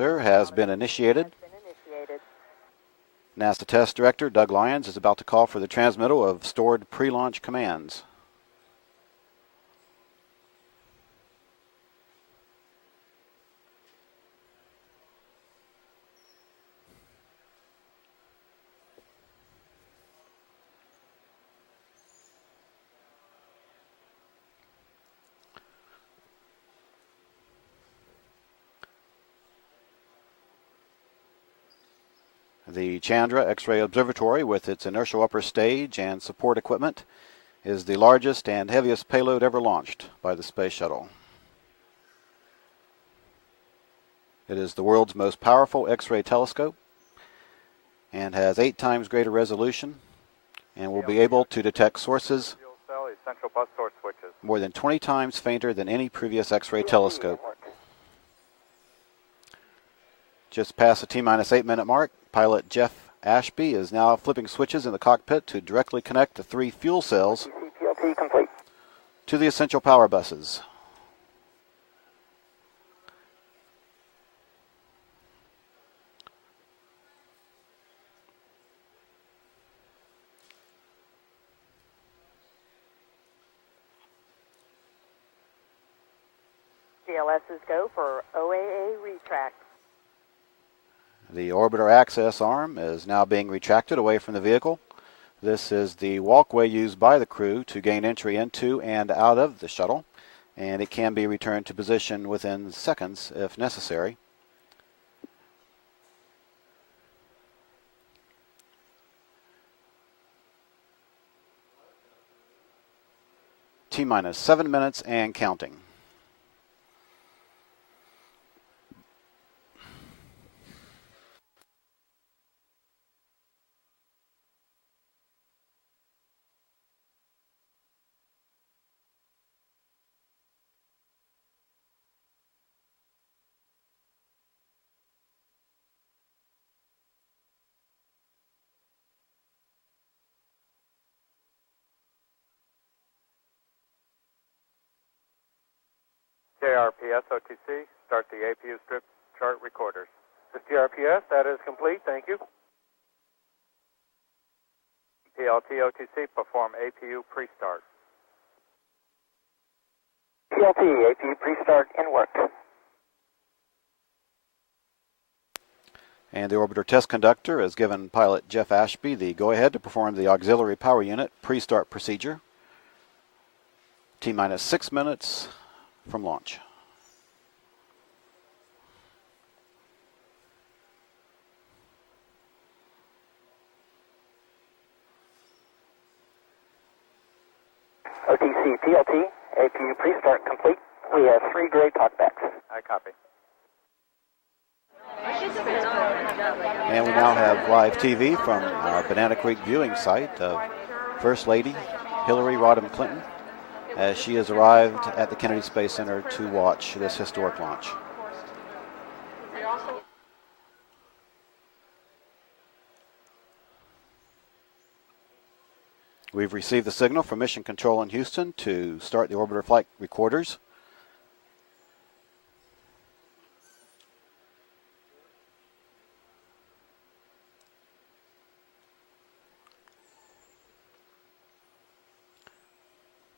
sir, has been initiated. NASA Test Director Doug Lyons is about to call for the transmittal of stored pre-launch commands. The Chandra X-ray Observatory, with its inertial upper stage and support equipment, is the largest and heaviest payload ever launched by the Space Shuttle. It is the world's most powerful X-ray telescope and has 8 times greater resolution and will be able to detect sources more than 20 times fainter than any previous X-ray telescope. Just past the T-minus 8 minute mark, pilot Jeff Ashby is now flipping switches in the cockpit to directly connect the 3 fuel cells to the essential power buses. GLS's go for OAA retract. The orbiter access arm is now being retracted away from the vehicle. This is the walkway used by the crew to gain entry into and out of the shuttle, and it can be returned to position within seconds if necessary. T-minus 7 minutes and counting. JRPS OTC, start the APU strip chart recorders. This JRPS, that is complete, thank you. PLT OTC, perform APU pre-start. PLT, APU pre-start in work. And the orbiter test conductor has given pilot Jeff Ashby the go-ahead to perform the auxiliary power unit pre-start procedure. T-minus 6 minutes from launch. OTC, PLT, APU pre-start complete. We have 3 gray talkbacks. I copy. And we now have live TV from our Banana Creek viewing site of First Lady Hillary Rodham Clinton, as she has arrived at the Kennedy Space Center to watch this historic launch. We've received the signal from Mission Control in Houston to start the orbiter flight recorders.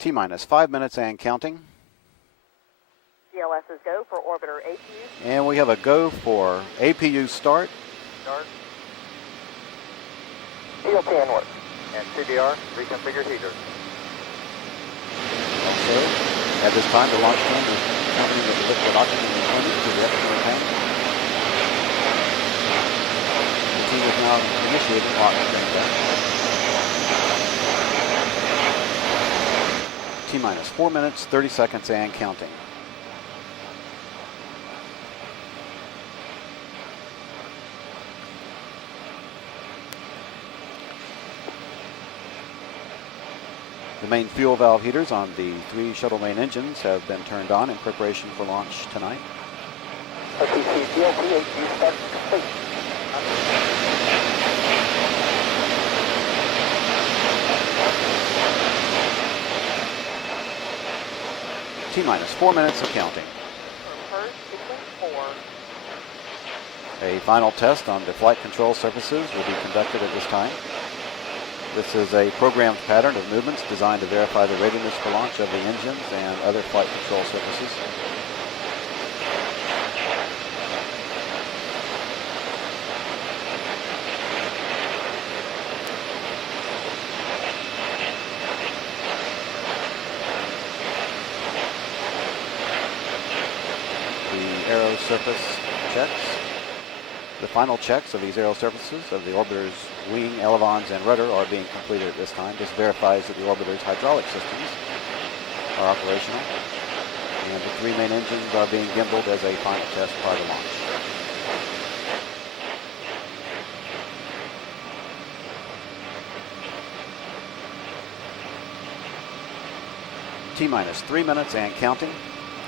T-minus 5 minutes and counting. GLS's go for orbiter APU. And we have a go for APU start. Start. PLT in work. And CDR, reconfigure heaters. Also, at this time, the launch team is accompanied with the liquid oxygen intended to the external tank. The team is now initiating oxygen test. T-minus 4 minutes, 30 seconds, and counting. The main fuel valve heaters on the 3 shuttle main engines have been turned on in preparation for launch tonight. OTC, PLT, APU start complete. T-minus 4 minutes of counting. First, sequence 4. A final test on the flight control surfaces will be conducted at this time. This is a programmed pattern of movements designed to verify the readiness for launch of the engines and other flight control surfaces. The aero surface checks. The final checks of these aero surfaces of the orbiter's wing, elevons, and rudder are being completed at this time. This verifies that the orbiter's hydraulic systems are operational, and the 3 main engines are being gimbaled as a final test prior to launch. T-minus 3 minutes and counting.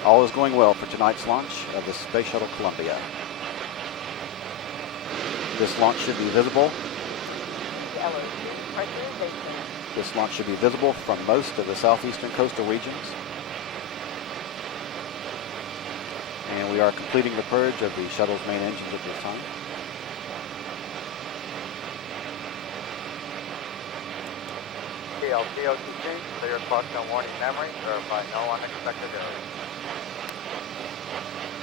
All is going well for tonight's launch of the Space Shuttle Columbia. This launch should be visible. This launch should be visible from most of the southeastern coastal regions. And we are completing the purge of the shuttle's main engines at this time. TLC OTC, clear clock no warning memory, verify no unexpected errors.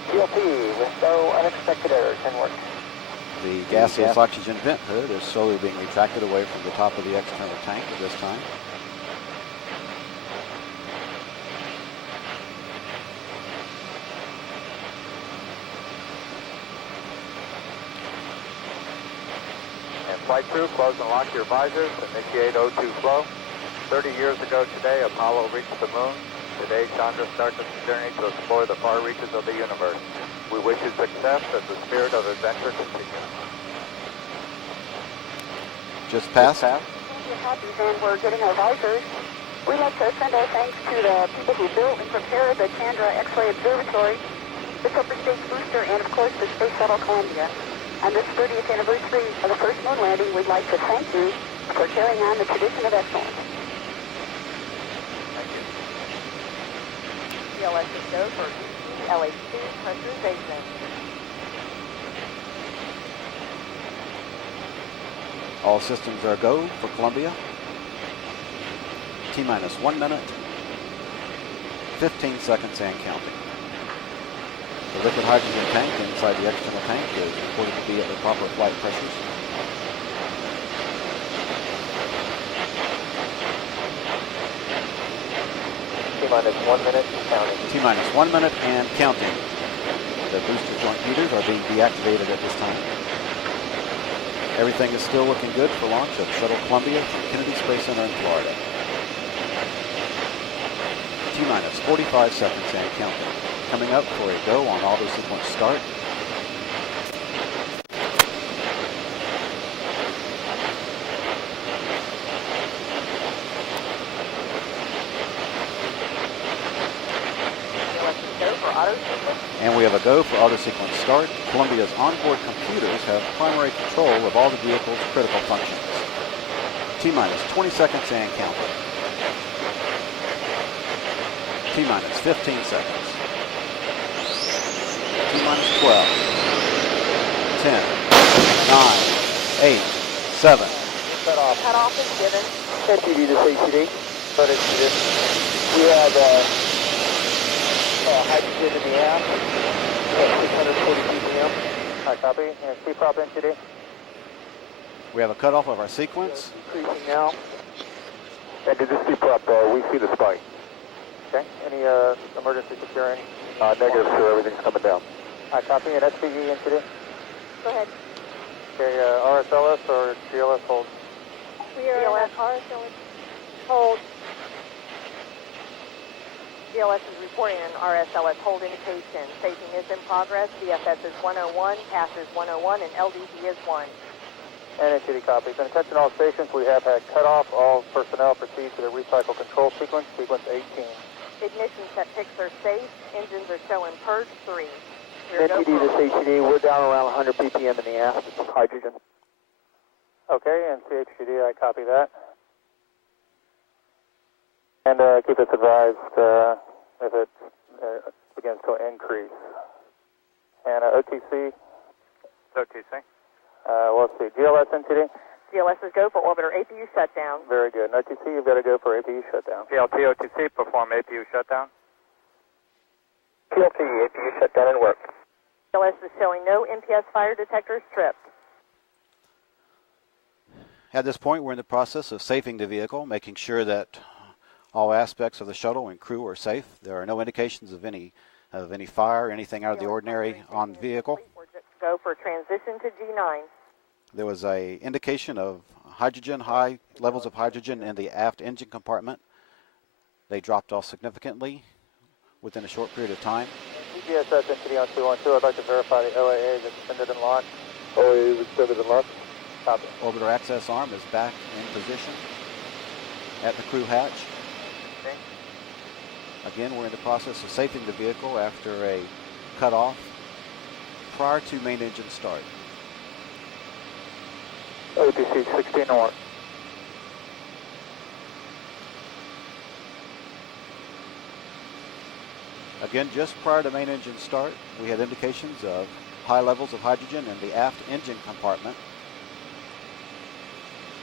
TLC with no unexpected errors and work. The gaseous oxygen vent hood is slowly being retracted away from the top of the external tank at this time. And flight crew, close and lock your visors, initiate O2 flow. 30 years ago today, Apollo reached the moon. Today, Chandra starts its journey to explore the far reaches of the universe. We wish you success as the spirit of adventure continues. Just passed. We're happy and we're getting our visors. We'd like to send our thanks to the people who built and prepared the Chandra X-ray Observatory, the Super Space Booster, and of course the Space Shuttle Columbia. On this 30th anniversary of the first moon landing, we'd like to thank you for carrying on the tradition of excellence. Thank you. CLS is go for LH2 pressurization. All systems are go for Columbia. T-minus 1 minute, 15 seconds and counting. The liquid hydrogen tank inside the external tank is reported to be at the proper flight pressures. T-minus 1 minute and counting. T-minus 1 minute and counting. The booster joint heaters are being deactivated at this time. Everything is still looking good for launch of Shuttle Columbia from Kennedy Space Center in Florida. T-minus 45 seconds and counting. Coming up for a go on auto sequence start. And we have a go for auto sequence start. Columbia's onboard computers have primary control of all the vehicle's critical functions. T-minus 20 seconds and counting. T-minus 15 seconds. T-minus 12. 10. 9. 8. 7. Cutoff is given. NTD to CCD. But it's we have hydrogen in the air at 640 ppm. Hi, copy. And C-prop NTD. We have a cutoff of our sequence. Decreasing now. And to this C-prop, we see the spike. Okay. Any emergency securing? Negative, sir. Everything's coming down. Hi, copy. And SPE NTD. Go ahead. Okay, RSLS or GLS hold? We are at RSLS. Hold. GLS is reporting an RSLS hold indication. Staging is in progress. VFS is 101, pass is 101, and LDD is 1. And NTD copies. And attention all stations, we have had cutoff. All personnel proceed to the recycle control sequence, sequence 18. Ignition set picks are safe. Engines are showing purge 3. NTD to CCD, we're down around 100 ppm in the air. It's hydrogen. Okay, and CHGD, I copy that. And keep us advised if it begins to increase. And OTC, OTC. Let's see, GLS NTD? GLS is go for orbiter APU shutdown. Very good. And OTC, you've got to go for APU shutdown. PLT OTC, perform APU shutdown. PLT, APU shutdown and work. GLS is showing no MPS fire detectors tripped. At this point, we're in the process of safing the vehicle, making sure that all aspects of the shuttle and crew are safe. There are no indications of any fire, anything out of the ordinary on the vehicle. Go for transition to G9. There was a indication of hydrogen, high levels of hydrogen in the aft engine compartment. They dropped off significantly within a short period of time. GSS NTD on 212, I'd like to verify the OAA is extended and launched. OAA is extended and launched. Copy. Orbiter access arm is back in position at the crew hatch. Okay. Again, we're in the process of safing the vehicle after a cutoff prior to main engine start. OTC 16 north. Again, just prior to main engine start, we had indications of high levels of hydrogen in the aft engine compartment.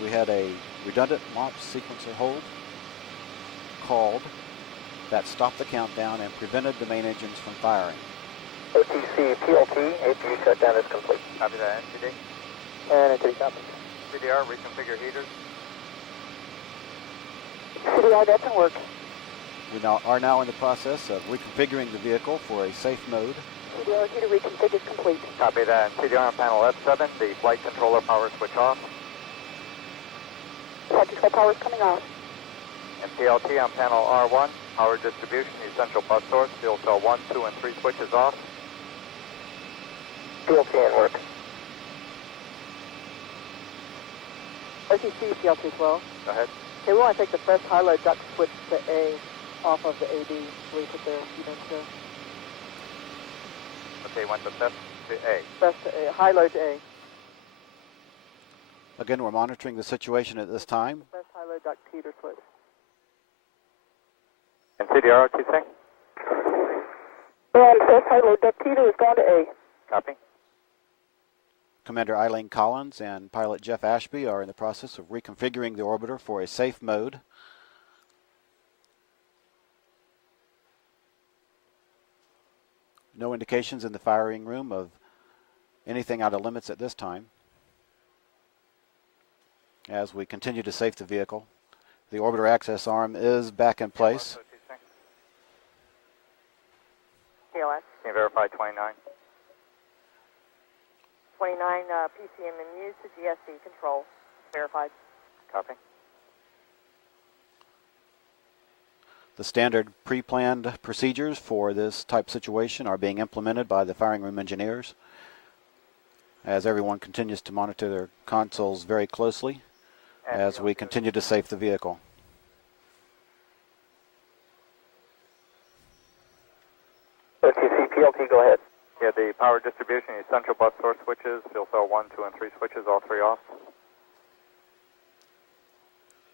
We had a redundant launch sequencer hold called that stopped the countdown and prevented the main engines from firing. OTC PLT, APU shutdown is complete. Copy that, NTD. And NTD copy. CDR, reconfigure heaters. CDR doesn't work. We are now in the process of reconfiguring the vehicle for a safe mode. CDR heater reconfig is complete. Copy that, CDR on panel F7, the flight controller power switch off. Flight control power is coming off. And PLT on panel R1, power distribution, essential bus source, fuel cell 1, 2, and 3 switches off. PLT and work. OTC PLT as well. Go ahead. Okay, we want to take the first high load duct switch to A off of the AD. So we put the Okay, went to F to A. first to A, high load to A. Again, we're monitoring the situation at this time. First high load duct heater switch. And CDR, OTC. And first high load duct heater is gone to A. Copy. Commander Eileen Collins and pilot Jeff Ashby are in the process of reconfiguring the orbiter for a safe mode. No indications in the firing room of anything out of limits at this time. As we continue to safe the vehicle, the orbiter access arm is back in place. TLS. Can you verify 29? 29 PCMMU to GSD control. Verified. Copy. The standard pre-planned procedures for this type situation are being implemented by the firing room engineers as everyone continues to monitor their consoles very closely as we continue to safe the vehicle. OTC PLT, go ahead. Yeah, the power distribution, essential bus source switches, fuel cell 1, 2, and 3 switches, all 3 off.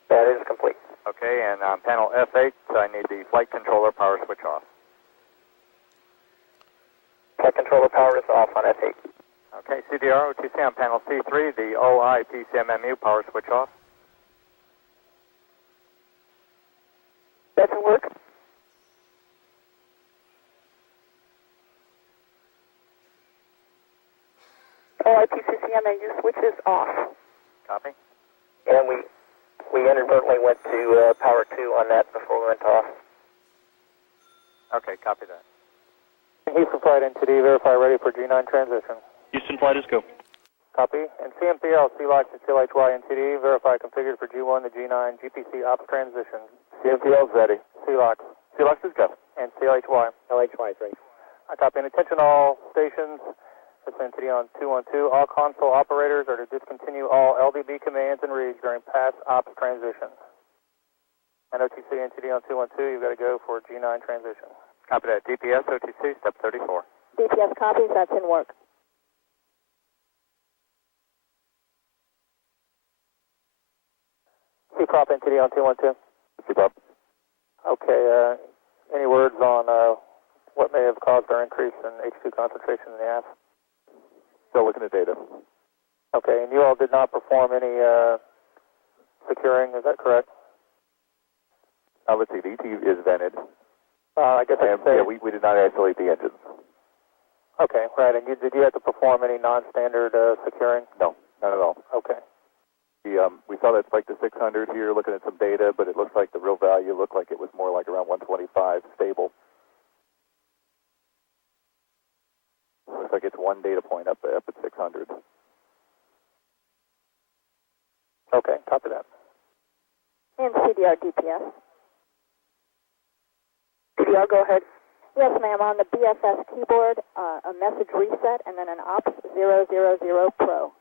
That is complete. Okay, and on panel F8, I need the flight controller power switch off. Flight controller power is off on F8. Okay, CDR, OTC on panel C3, the OI PCMMU power switch off. Doesn't work. OIPCCMMU switch is off. Copy. And we inadvertently went to power 2 on that before we went off. Okay, copy that. Houston flight NTD, verify ready for G9 transition. Houston flight is go. Copy. And CMPL, CLOX and CLHY NTD, verify configured for G1 to G9 GPC ops transition. CMPL is ready. CLOX. CLOX is go. And CLHY. LHY is ready. I copy. And attention all stations. This is NTD on 212. All console operators are to discontinue all LDB commands and reads during pass ops transition. And OTC NTD on 212, you've got to go for G9 transition. Copy that. DPS, OTC, step 34. DPS copies, that's in work. CPROP NTD on 212. CPROP. Okay, any words on what may have caused our increase in H2 concentration in the aft? Still looking at data. Okay, and you all did not perform any securing, is that correct? Let's see, the ET is vented. I guess I could say... Yeah, we did not isolate the engines. Okay, right, and did you have to perform any non-standard securing? No, not at all. Okay. We saw that spike to 600 here, looking at some data, but it looks like the real value looked like it was more like around 125, stable. Looks like it's one data point up at 600. Okay, copy that. And CDR DPS. CDR, go ahead. Yes, ma'am. On the BFS keyboard, a message reset and then an ops 000 pro.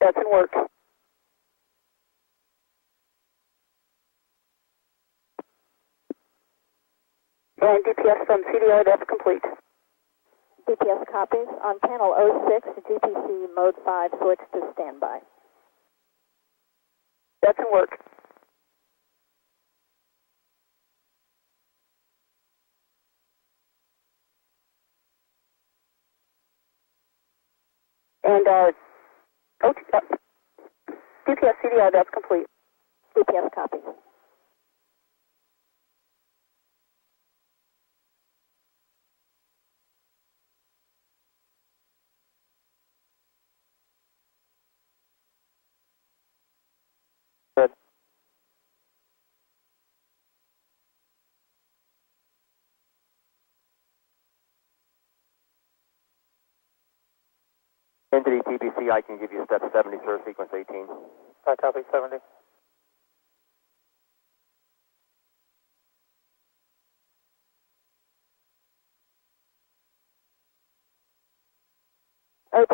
That's in work. And DPS from CDR, that's complete. DPS copies. On panel 06, GPC mode 5 switch to standby. That's in work. And DPS CDR, that's complete. DPS copies. Good. Entity TBC, I can give you step 70, sir, sequence 18. I copy 70.